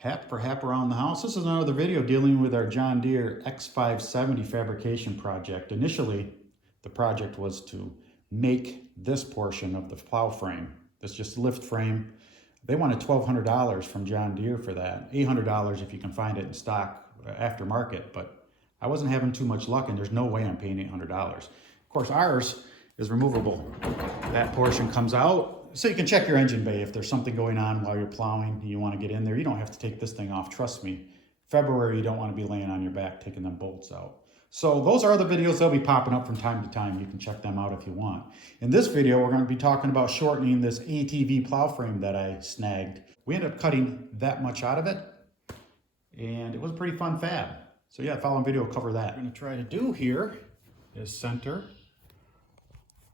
Hap for Hap Around the House. This is another video dealing with our John Deere X570 fabrication project. Initially, the project was to make this portion of the plow frame. This just lift frame. They wanted $1,200 from John Deere for that. $800 if you can find it in stock aftermarket, but I wasn't having too much luck and there's no way I'm paying $800. Of course, ours is removable. That portion comes out. So you can check your engine bay if there's something going on while you're plowing and you want to get in there. You don't have to take this thing off, trust me. February, you don't want to be laying on your back taking them bolts out. So those are the videos. They'll be popping up from time to time. You can check them out if you want. In this video, we're going to be talking about shortening this ATV plow frame that I snagged. We ended up cutting that much out of it, and it was a pretty fun fab. So yeah, the following video will cover that. What I'm going to try to do here is center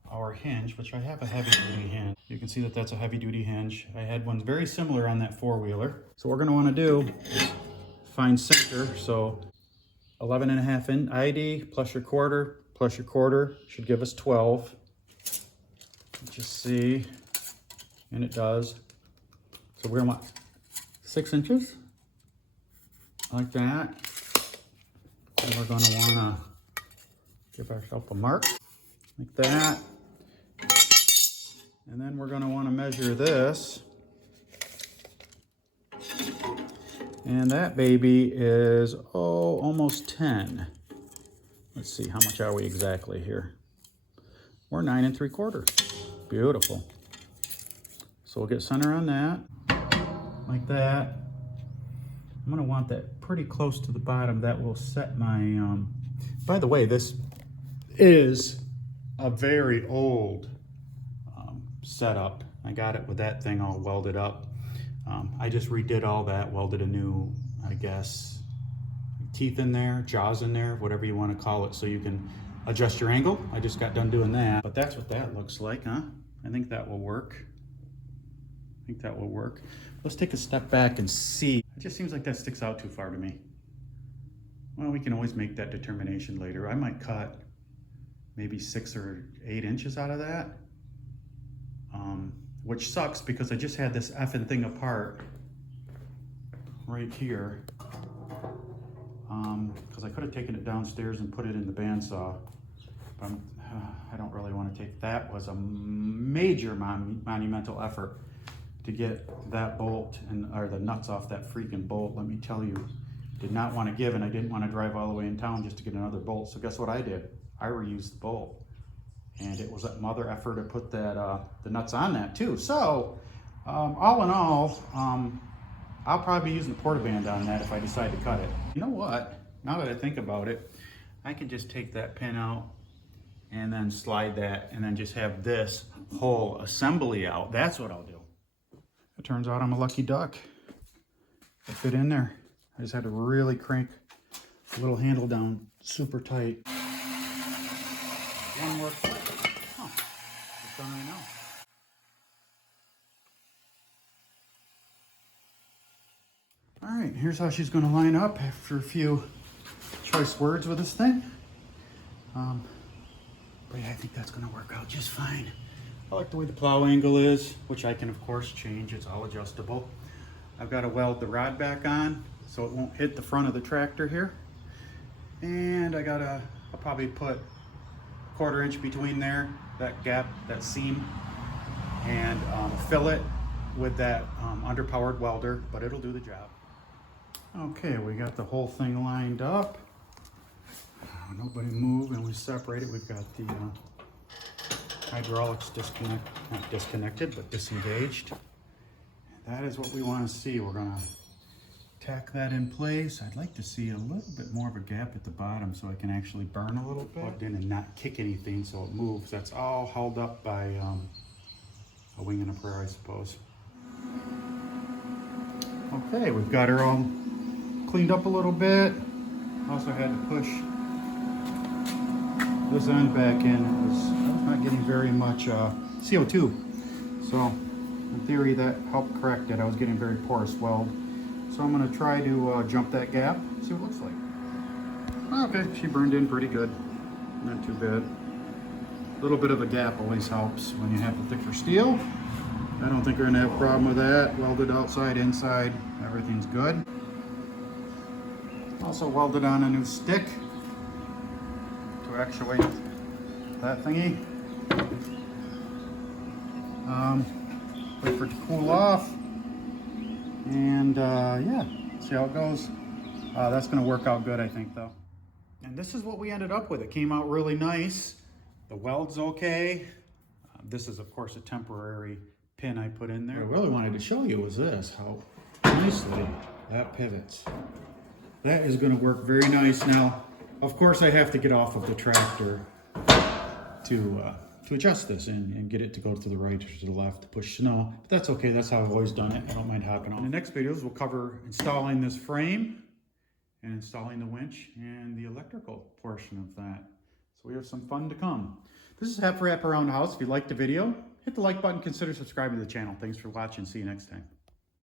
our hinge, which I have a heavy duty hinge. You can see that that's a heavy duty hinge. I had one very similar on that four-wheeler. So what we're going to want to do is find center. So 11.5 in ID plus your quarter should give us 12. Just see, and it does. So we're going to want 6 inches like that. And we're going to want to give ourselves a mark like that. And then we're going to want to measure this. And that baby is, almost 10. Let's see, how much are we exactly here? We're 9 3/4. Beautiful. So we'll get center on that, like that. I'm going to want that pretty close to the bottom. That will set my, by the way, this is a very old setup. I got it with that thing all welded up. I just redid all that, welded a new, I guess, teeth in there, jaws in there, whatever you want to call it, so you can adjust your angle. I just got done doing that. But that's what that looks like, huh? I think that will work. Let's take a step back and see. It just seems like that sticks out too far to me. Well, we can always make that determination later. I might cut maybe 6 or 8 inches out of that. Which sucks because I just had this effing thing apart right here. Because I could have taken it downstairs and put it in the bandsaw. But I don't really want to take that. Was a major monumental effort to get that bolt or the nuts off that freaking bolt. Let me tell you, did not want to give, and I didn't want to drive all the way in town just to get another bolt. So guess what I did? I reused the bolt. And it was a mother effort to put that the nuts on that too. So all in all, I'll probably be using the portaband on that if I decide to cut it. You know what? Now that I think about it, I can just take that pin out and then slide that and then just have this whole assembly out. That's what I'll do. It turns out I'm a lucky duck. It fit in there. I just had to really crank the little handle down super tight. One more click. Oh, it's done right now. All right, here's how she's going to line up after a few choice words with this thing. But yeah, I think that's going to work out just fine. I like the way the plow angle is, which I can of course change. It's all adjustable. I've got to weld the rod back on so it won't hit the front of the tractor here. And I'll probably put 1/4 inch between there, that gap, that seam, and fill it with that underpowered welder, but it'll do the job. Okay, we got the whole thing lined up. Nobody moved, and we separate it. We've got the hydraulics not disconnected, but disengaged. That is what we want to see. We're gonna tack that in place. I'd like to see a little bit more of a gap at the bottom so I can actually burn a little bit. Plugged in and not kick anything so it moves. That's all held up by a wing and a prayer, I suppose. Okay, we've got her all cleaned up a little bit. Also had to push this end back in. I was not getting very much CO2. So in theory that helped correct it. I was getting very porous weld. So I'm going to try to jump that gap, see what it looks like. Okay, she burned in pretty good. Not too bad. A little bit of a gap always helps when you have the thicker steel. I don't think we're gonna have a problem with that. Welded outside, inside, everything's good. Also welded on a new stick to actuate that thingy. Wait for it to cool off. And yeah, see how it goes. That's gonna work out good, I think, though. And this is what we ended up with. It came out really nice. The weld's okay. This is, of course, a temporary pin I put in there. What I really wanted to show you was this, how nicely that pivots. That is gonna work very nice. Now, of course, I have to get off of the tractor to adjust this and get it to go to the right or to the left to push snow. But that's okay, that's how I've always done it. I don't mind hopping on. In the next videos, we'll cover installing this frame and installing the winch and the electrical portion of that. So we have some fun to come. This is FABRICATION Around the House. If you liked the video, hit the like button, consider subscribing to the channel. Thanks for watching. See you next time.